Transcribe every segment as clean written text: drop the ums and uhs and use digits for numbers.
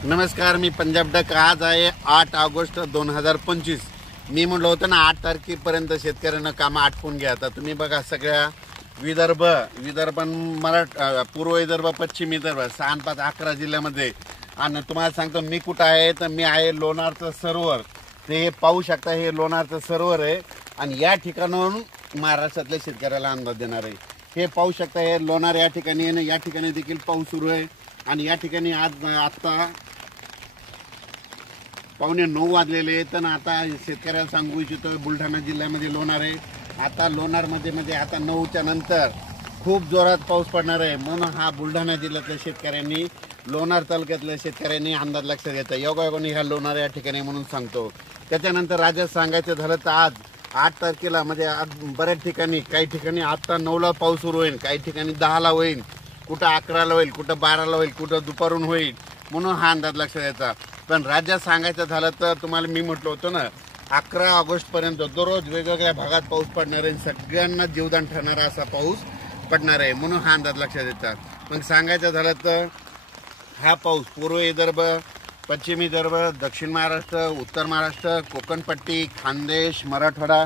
नमस्कार, मी पंजाब डक. आज आहे 8 ऑगस्ट 2025. मी म्हटलं होतं ना 8 तारखेपर्यंत शेतकऱ्यांना कामं आटपून घ्या. आता तुम्ही बघा, सगळ्या विदर्भ, पूर्व विदर्भ, पश्चिम विदर्भ 6, 5, 11 जिल्ह्यामध्ये. आणि तुम्हाला सांगतो मी कुठं आहे, तर मी आहे लोणारचं सरोवर. ते पाहू शकता, हे लोणारचं सरोवर आहे आणि या ठिकाणावरून महाराष्ट्रातल्या शेतकऱ्याला अंदाज देणार आहे. हे पाहू शकता, हे लोणार या ठिकाणी आहे. या ठिकाणी देखील पाऊस सुरू आहे आणि या ठिकाणी आत्ता 8:45 वाजलेले आहेत. तर आता शेतकऱ्याला सांगू इच्छितो, बुलढाणा जिल्ह्यामध्ये लोणार आहे. आता लोणारमध्ये आता 9च्या नंतर खूप जोरात पाऊस पडणार आहे. म्हणून हा बुलढाणा जिल्ह्यातल्या शेतकऱ्यांनी, लोणार तालुक्यातल्या शेतकऱ्यांनी अंदाज लक्षात घ्यायचा. योगायोगाने ह्या लोणार या ठिकाणी म्हणून सांगतो. त्याच्यानंतर राज्यात सांगायचं झालं तर आज 8 तारखेला म्हणजे आज बऱ्याच ठिकाणी, काही ठिकाणी आता 9ला पाऊस सुरू होईल, काही ठिकाणी 10ला होईल, कुठं 11ला होईल, कुठं 12ला होईल, कुठं दुपारून होईल. म्हणून हा अंदाज लक्षात घ्यायचा. पण राज्यात सांगायचं झालं तर तुम्हाला मी म्हटलं होतं ना, 11 ऑगस्टपर्यंत दररोज वेगवेगळ्या भागात पाऊस पडणार आहे. सगळ्यांना जीवदान ठरणारा असा पाऊस पडणार आहे. म्हणून हा अंदाज लक्षात येतात. मग सांगायचं झालं तर हा पाऊस पूर्व विदर्भ, पश्चिम विदर्भ, दक्षिण महाराष्ट्र, उत्तर महाराष्ट्र, कोकणपट्टी, खानदेश, मराठवाडा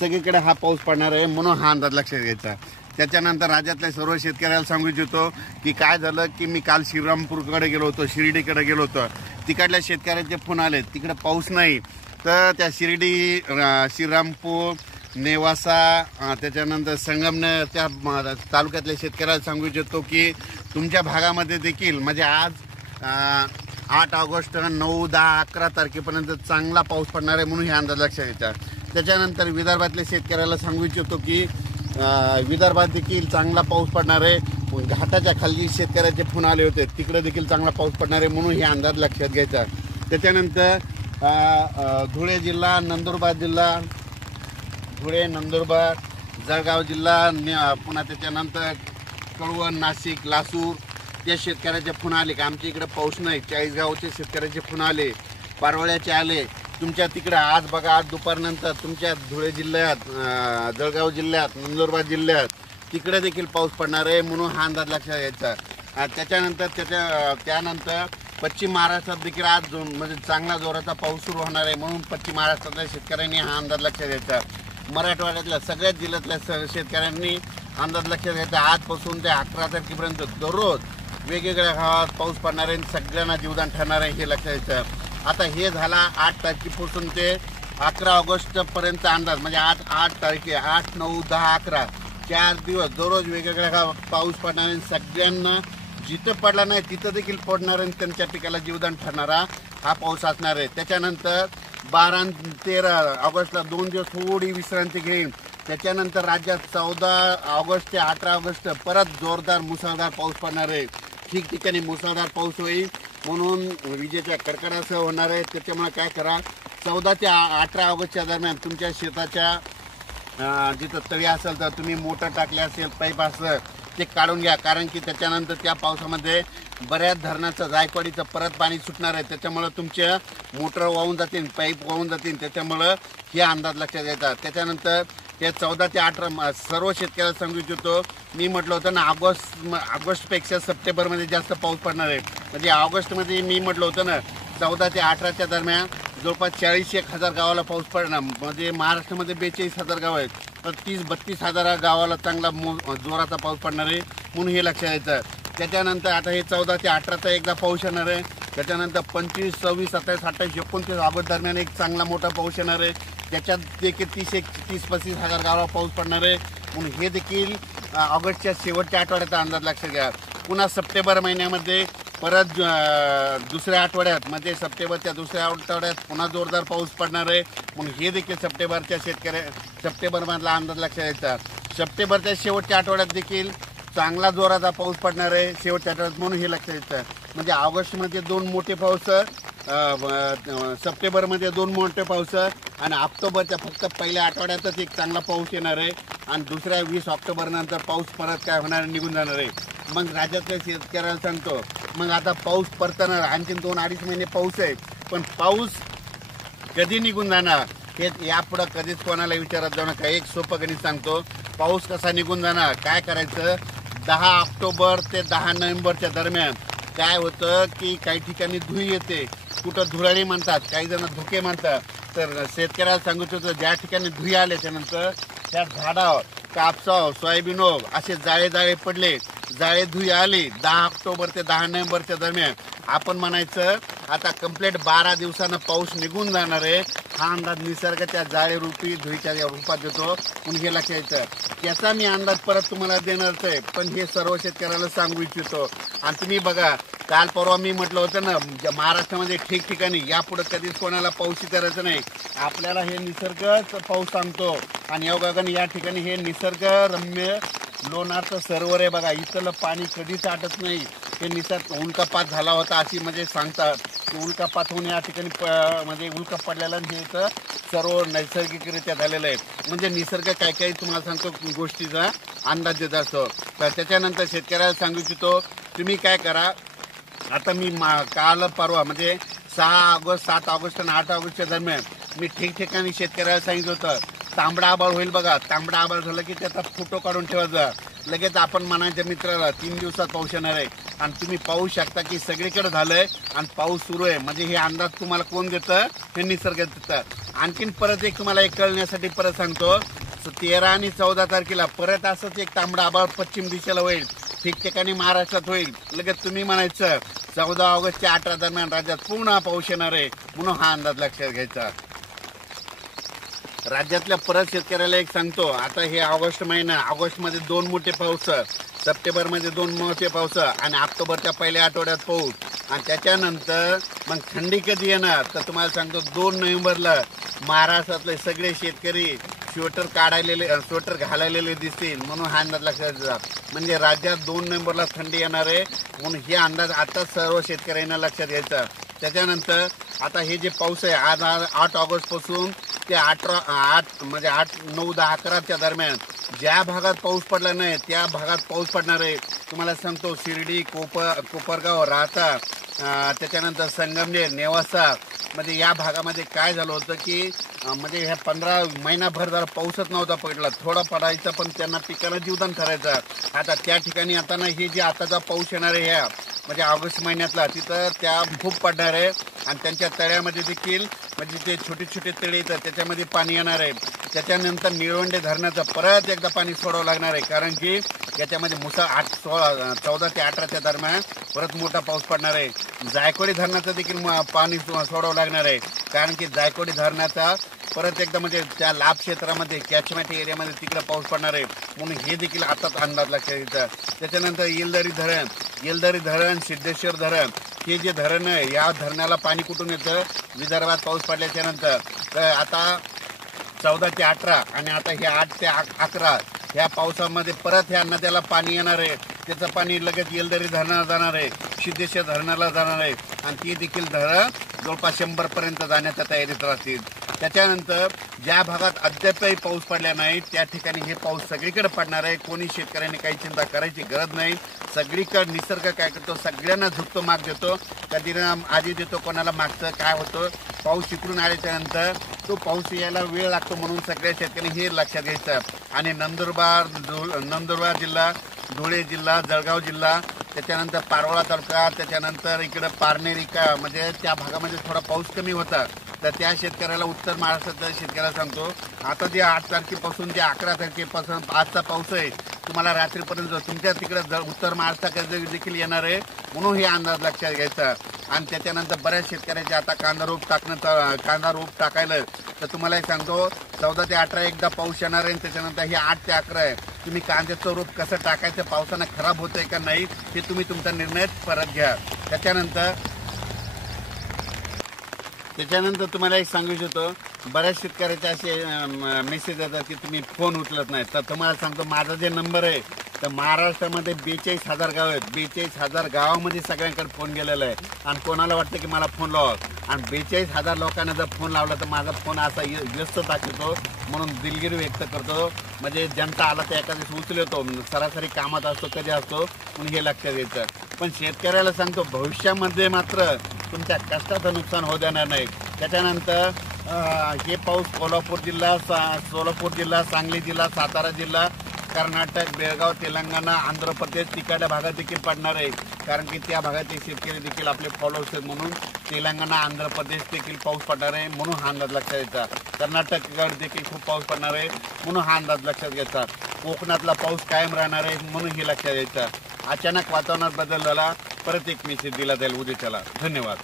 सगळीकडे हा पाऊस पडणार आहे. म्हणून हा अंदाज लक्षात घ्यायचा. त्याच्यानंतर राज्यातल्या सर्व शेतकऱ्याला सांगू इच्छितो की काय झालं की मी काल श्रीरामपूरकडे गेलो होतो, शिर्डीकडे गेलो होतो. तिकडल्या शेतकऱ्यांचे फोन आले, तिकडे पाऊस नाही. तर त्या शिर्डी, श्रीरामपूर, नेवासा, त्याच्यानंतर संगमनेर त्या तालुक्यातल्या शेतकऱ्याला सांगू इच्छितो की तुमच्या भागामध्ये देखील म्हणजे आज 8 ऑगस्ट 9, 10, 11 तारखेपर्यंत चांगला पाऊस पडणार आहे. म्हणून हे अंदाज लक्षात घ्यायचा. त्याच्यानंतर विदर्भातल्या शेतकऱ्याला सांगू इच्छितो की विदर्भात देखील चांगला पाऊस पडणार आहे. घाटाच्या खाली शेतकऱ्याचे फोन आले होते, तिकडे देखील चांगला पाऊस पडणार आहे. म्हणून हे अंदाज लक्षात घ्यायचा. त्याच्यानंतर धुळे जिल्हा, नंदुरबार जिल्हा, धुळे, नंदुरबार, जळगाव जिल्हा, पुन्हा त्याच्यानंतर कळवण, नाशिक, लासूर त्या शेतकऱ्याचे फोन आले की आमच्या इकडे पाऊस नाही. चाळीसगावचे शेतकऱ्याचे फोन आले, पारवळ्याचे आले. तुमच्या तिकडे आज बघा, आज दुपारनंतर तुमच्या धुळे जिल्ह्यात, जळगाव जिल्ह्यात, नंदुरबार जिल्ह्यात तिकडे देखील पाऊस पडणार आहे. म्हणून हा अंदाज लक्षात घ्यायचा. त्यानंतर पश्चिम महाराष्ट्रात देखील आज म्हणजे चांगला जोराचा पाऊस सुरू होणार आहे. म्हणून पश्चिम महाराष्ट्रातल्या शेतकऱ्यांनी हा अंदाज लक्षात घ्यायचा. मराठवाड्यातल्या सगळ्याच जिल्ह्यातल्या शेतकऱ्यांनी अंदाज लक्षात घ्यायचा. आजपासून ते 11 तारखेपर्यंत दररोज वेगवेगळ्या गावात पाऊस पडणार आहे, सगळ्यांना जीवदान ठरणार आहे, हे लक्षात घ्यायचं. आता हे झाला 8 तारखेपासून ते 11 ऑगस्टपर्यंत अंदाज. म्हणजे आज 8 तारखे, 8, 9, 10, 11 4 दिवस दररोज वेगवेगळ्या गावात पाऊस पडणार आहे. सगळ्यांना जिथं पडला नाही तिथं देखील पडणार आहे. त्यांच्या पिकाला जीवदान ठरणारा हा पाऊस असणार आहे. त्याच्यानंतर 12 आणि 13 ऑगस्टला 2 दिवस थोडी विश्रांती घेईन. त्याच्यानंतर राज्यात 14 ऑगस्ट ते 18 ऑगस्ट परत जोरदार मुसळधार पाऊस पडणार आहे. ठिकठिकाणी मुसळधार पाऊस होईल. म्हणून विजेच्या कडकडासह होणार आहे. त्याच्यामुळे काय करा, 14 ते 18 ऑगस्टच्या दरम्यान तुमच्या शेताच्या जिथं तळी असेल तर तुम्ही मोटर टाकले असेल, पाईप असेल ते काढून घ्या. कारण की त्याच्यानंतर त्या पावसामध्ये बऱ्याच धरणाचं, जायकवाडीचं परत पाणी सुटणार आहे. त्याच्यामुळं तुमच्या मोटर वाहून जातील, पाईप वाहून जातील. त्याच्यामुळं हे अंदाज लक्षात घ्यायचा. त्याच्यानंतर ते 14 ते 18 सर्व शेतकऱ्याला सांगू इच्छितो, मी म्हटलं होतं ना ऑगस्टपेक्षा सप्टेंबरमध्ये जास्त पाऊस पडणार आहे. म्हणजे ऑगस्टमध्ये मी म्हटलं होतं ना 14 ते 18च्या दरम्यान जवळपास 40-41 गावाला पाऊस पडणार. म्हणजे महाराष्ट्रामध्ये 42,000 गाव आहेत, तर 30-32 गावाला चांगला जोराचा पाऊस पडणार आहे. म्हणून हे लक्षात यायचं. त्याच्यानंतर आता हे 14 ते 18चा एकदा पाऊस येणार आहे. त्याच्यानंतर 25, 26, 27, 28, 29 ऑगस्ट दरम्यान एक चांगला मोठा पाऊस येणार आहे. त्याच्यात देखील 30-35 गावाला पाऊस पडणार आहे. म्हणून हे देखील ऑगस्टच्या शेवटच्या आठवड्याचा अंदाज लक्षात घ्या. पुन्हा सप्टेंबर महिन्यामध्ये परत दुसऱ्या आठवड्यात, म्हणजे सप्टेंबरच्या दुसऱ्या आठवड्यात पुन्हा जोरदार पाऊस पडणार आहे. म्हणून हे देखील सप्टेंबरमधला अंदाज लक्षात घ्यायचा. सप्टेंबरच्या शेवटच्या आठवड्यात देखील चांगला जोराचा पाऊस पडणार आहे शेवटच्या आठवड्यात. म्हणून हे लक्षात घ्यायचं. म्हणजे ऑगस्टमध्ये 2 मोठे पाऊस, सप्टेंबरमध्ये 2 मोठे पाऊस आणि ऑक्टोबरच्या फक्त पहिल्या आठवड्यातच एक चांगला पाऊस येणार आहे. आणि दुसऱ्या 20 ऑक्टोबर नंतर पाऊस परत काय होणार, निघून जाणार आहे. मग राज्यातल्या शेतकऱ्याला सांगतो, मग आता पाऊस परतणार. आणखी 2-2.5 महिने पाऊस आहे, पण पाऊस कधी निघून जाणार हे यापुढं कधीच कोणाला विचारत जाऊ नका. एक सोपं गणित सांगतो, पाऊस कसा निघून जाणार, काय करायचं. 10 ऑक्टोबर ते 10 नोव्हेंबरच्या दरम्यान काय होतं की काही ठिकाणी धुई येते, कुठं धुराळी म्हणतात, काही जण धुके म्हणतात. तर शेतकऱ्याला सांगत होतं ज्या ठिकाणी धुई आल्याच्या नंतर त्या झाडावर कापसावर सोयाबीनवर असे जाळे पडले, जाळे धुई आली 10 ऑक्टोबर ते 10 नोव्हेंबरच्या दरम्यान, आपण म्हणायचं आता कंप्लीट 12 दिवसानं पाऊस निघून जाणार आहे. हा अंदाज निसर्गाच्या जाळे रूपी धुईच्या रूपात देतो. म्हणून हे लक्षात येतं. त्याचा मी अंदाज परत तुम्हाला देणारच आहे, पण हे सर्व शेतकऱ्याला सांगू इच्छितो. आणि तुम्ही बघा, काल परवा मी म्हटलं होतं ना, महाराष्ट्रामध्ये ठिकठिकाणी यापुढे कधीच कोणाला पाऊस करायचं नाही. आपल्याला हे निसर्गच पाऊस सांगतो. आणि योगाने या ठिकाणी हे निसर्गरम्य लोणारचं सरोवर आहे बघा. इथलं पाणी कधीच आटत नाही. हे निसर्ग उल्कापात झाला होता अशी म्हणजे सांगतात की उल्कापात होऊन या ठिकाणी म्हणजे उल्का पडलेला हे इथं सर्व नैसर्गिकरित्या झालेलं आहे. म्हणजे निसर्ग काय काय तुम्हाला सांगतो गोष्टीचा अंदाज देत असतो. तर त्याच्यानंतर शेतकऱ्याला सांगू इच्छितो, तुम्ही काय करा, आता मी काल परवा म्हणजे 6 ऑगस्ट 7 ऑगस्ट आणि 8 ऑगस्टच्या दरम्यान मी ठिकठिकाणी शेतकऱ्याला सांगितलं होतं तांबडा आबाळ होईल बघा. तांबडा आबाळ झालं की त्याचा फोटो काढून ठेवायचा. लगेच आपण म्हणायच्या मित्राला 3 दिवसात पाऊस येणार आहे. आणि तुम्ही पाहू शकता की सगळीकडे झालंय आणि पाऊस सुरू आहे. म्हणजे हे अंदाज तुम्हाला कोण देतं? हे निसर्ग देतं. आणखीन परत एक तुम्हाला एक कळण्यासाठी परत सांगतो, 13 आणि 14 तारखेला परत असंच एक तांबडा आबाळ पश्चिम दिशेला होईल, ठिकठिकाणी महाराष्ट्रात होईल. लगेच तुम्ही म्हणायचं 14 ऑगस्ट ते 18 दरम्यान राज्यात पूर्ण पाऊस येणार आहे. म्हणून हा अंदाज लक्षात घ्यायचा. राज्यातल्या परत शेतकऱ्याला एक सांगतो, आता हे ऑगस्ट महिना, ऑगस्टमध्ये 2 मोठे पाऊस, सप्टेंबरमध्ये 2 मोठे पाऊस आणि ऑक्टोबरच्या पहिल्या आठवड्यात पाऊस. आणि त्याच्यानंतर मग थंडी कधी येणार तर तुम्हाला सांगतो 2 नोव्हेंबरला महाराष्ट्रातले सगळे शेतकरी स्वेटर घालायलेले दिसतील. म्हणून हा अंदाज लक्षात घ्यायचा. म्हणजे राज्यात 2 नोव्हेंबरला थंडी येणार आहे. म्हणून हे अंदाज आता सर्व शेतकऱ्यांना लक्षात घ्यायचा. त्याच्यानंतर आता हे जे पाऊस आहे आज 8 ऑगस्ट पासून ते 8 म्हणजे 8, 9, 10, 11च्या दरम्यान ज्या भागात पाऊस पडला नाही त्या भागात पाऊस पडणार आहे. तुम्हाला सांगतो शिर्डी, कोपरगाव, राहता, त्याच्यानंतर संगमनेर, नेवासा म्हणजे या भागामध्ये काय झालं होतं की म्हणजे ह्या 15 महिनाभर जरा पाऊसच नव्हता पडला. थोडा पडायचा पण त्यांना पिकाला जीवदान करायचं. आता त्या ठिकाणी आता ना हे जे आताचा पाऊस येणार आहे ह्या म्हणजे ऑगस्ट महिन्यातला तिथं त्या खूप पडणार आहे. आणि त्यांच्या तळ्यामध्ये देखील म्हणजे ते छोटे छोटे तळे येतात त्याच्यामध्ये पाणी येणार आहे. त्याच्यानंतर निळवंडे धरणाचं परत एकदा पाणी सोडावं लागणार आहे. कारण की याच्यामध्ये 14 ते 18च्या दरम्यान परत मोठा पाऊस पडणार आहे. जायकवाडी धरणाचं देखील पाणी सोडावं लागणार आहे. कारण की जायकवाडी धरणाचा परत एकदा म्हणजे त्या लाभ क्षेत्रामध्ये कॅचमेंट एरियामध्ये तिकडे पाऊस पडणार आहे. म्हणून हे देखील आताच अंदाज लक्षात घ्यायचा. त्याच्यानंतर येलदरी धरण, सिद्धेश्वर धरण हे जे धरण आहे या धरणाला पाणी कुठून येतं? विदर्भात पाऊस पडल्याच्या नंतर. तर आता 14 ते 18 आणि आता हे 8 ते 11 ह्या पावसामध्ये परत ह्या नद्याला पाणी येणार आहे. त्याचं पाणी लगेच येलदरी धरणाला जाणार आहे, सिद्धेश्वर धरणाला जाणार आहे. आणि ती देखील धरण जवळपास 100 पर्यंत जाण्याच्या तयारीत राहतील. त्याच्यानंतर ज्या भागात अद्यापही पाऊस पडला नाही त्या ठिकाणी हे पाऊस सगळीकडे पडणार आहे. कोणी शेतकऱ्यांनी काही चिंता करायची गरज नाही. सगळीकडे निसर्ग काय करतो? सगळ्यांना झुकतो, माग देतो. कधी आधी देतो, कोणाला मागचं काय होतं? पाऊस इकडून आल्याच्या नंतर तो पाऊस यायला वेळ लागतो. म्हणून सगळ्या शेतकऱ्यांनी हे लक्षात घ्यायचं. आणि नंदुरबार जिल्हा, धुळे जिल्हा, जळगाव जिल्हा, त्याच्यानंतर पारोळा तालुका, त्याच्यानंतर इकडं पारनेर म्हणजे त्या भागामध्ये थोडा पाऊस कमी होता. तर त्या शेतकऱ्याला उत्तर महाराष्ट्रातल्या शेतकऱ्याला सांगतो आता जे 8 तारखेपासून जे 11 तारखेपासून आजचा पाऊस आहे तुम्हाला रात्रीपर्यंत तुमच्या तिकडे उत्तर महाराष्ट्राकडे देखील येणार आहे. म्हणून हे अंदाज लक्षात घ्यायचा. आणि त्याच्यानंतर बऱ्याच शेतकऱ्याचे आता कांदा रोप टाकायला तर तुम्हाला एक सांगतो 14 ते 18 एकदा पाऊस येणार आहे. त्याच्यानंतर हे 8 ते 11 आहे. तुम्ही कांद्याचं रोप कसं टाकायचं, पावसानं खराब होतंय का नाही हे तुम्ही तुमचा निर्णय परत घ्या. त्याच्यानंतर तुम्हाला एक सांगू इच्छितो, बऱ्याच शेतकऱ्याचे असे मेसेज येतात की तुम्ही फोन उचलत नाही. तर तुम्हाला सांगतो माझा जे नंबर आहे तर महाराष्ट्रामध्ये 42,000 गाव आहेत. 42,000 गावामध्ये सगळ्यांकडे फोन गेलेला आहे. आणि कोणाला वाटतं की मला फोन लावा आणि 42,000 लोकांना जर फोन लावला तर माझा फोन असा व्यस्त दाखवतो. म्हणून दिलगिरी व्यक्त करतो. म्हणजे जनता आला तर एका दिवस उचलतो, सरासरी कामात असतो, कधी असतो, म्हणून हे लक्षात घ्यायचं. पण शेतकऱ्याला सांगतो भविष्यामध्ये मात्र तुमच्या कष्टाचं नुकसान होऊ देणार नाही. त्याच्यानंतर हे पाऊस सोलापूर जिल्हा, सांगली जिल्हा, सातारा जिल्हा, कर्नाटक, बेळगाव, तेलंगणा, आंध्र प्रदेश तिकडल्या भागात देखील पडणार आहे, कारण की त्या भागातील शेतकरी देखील आपले फॉलोअर्स आहेत. म्हणून तेलंगणा, आंध्र प्रदेश देखील पाऊस पडणार आहे, म्हणून हा अंदाज लक्षात घ्यायचा. कर्नाटककडे देखील खूप पाऊस पडणार आहे, म्हणून हा अंदाज लक्षात घ्यायचा. कोकणातला पाऊस कायम राहणार आहे, म्हणून हे लक्षात घ्यायचं. अचानक वातावरणात बदल झाला, परत एक मेसेज दिला जाईल उद्याच्याला. धन्यवाद.